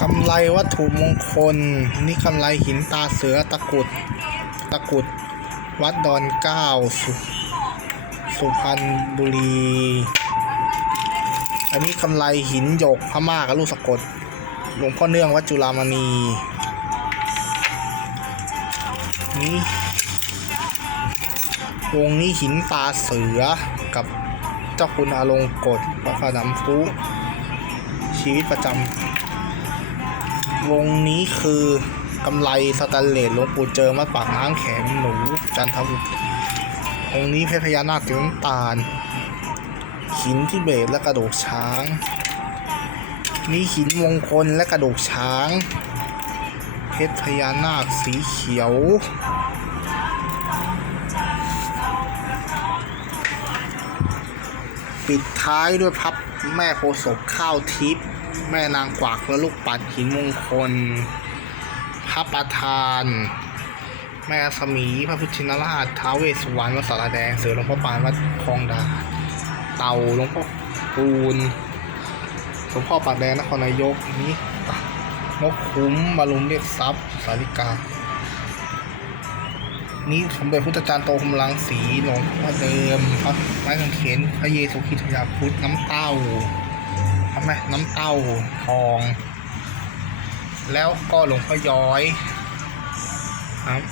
กำไรวัตถุมงคล นี่กำไรหินตาเสือตะกุดตะกุด วัดดอนเก้าสุสุพรรณบุรี อันนี้กำไรหินหยกพม่ากับลูกสะกด หลวงพ่อเนื่องวัดจุฬามณีนี่วงนี้หินตาเสือกับเจ้าคุณอาลงกฎพระพาดำฟุชีวิตประจำ วงนี้คือกำไรสแตนเลสหลวงปู่เจอมัดปากน้ำแข็งหนูจันทบุตรีองนี้เพชรพญานาคสีน้ำตาล หินที่เบตและกระดูกช้างนี่หินมงคลและกระดูกช้าง เพชรพญานาคสีเขียว ปิดท้ายด้วยพับแม่โพศพข้าวทิพย์ แม่นางกวักและลูกปัดหินมงคล พระประธาน แม่สมีพระพุทธชินราชท้าวเวสสุวรรณวัดสารแดงเสือหลวงพ่อปานวัดคลองดาเต่าหลวงพ่อปูนหลวงพ่อปากแดงนครนายกนี่นกคุ้มบารุมเรียกทรัพย์สาริกา นี่สมเด็จพุทธจารย์โตกำลังสีหลวงพ่อเดิมพระไม้กางเขนพระเยซูคริสต์ยาพุทธน้ำเต้า ไหมน้ำเต้าทอง แล้วก็หลวงพ่อย้อยครับ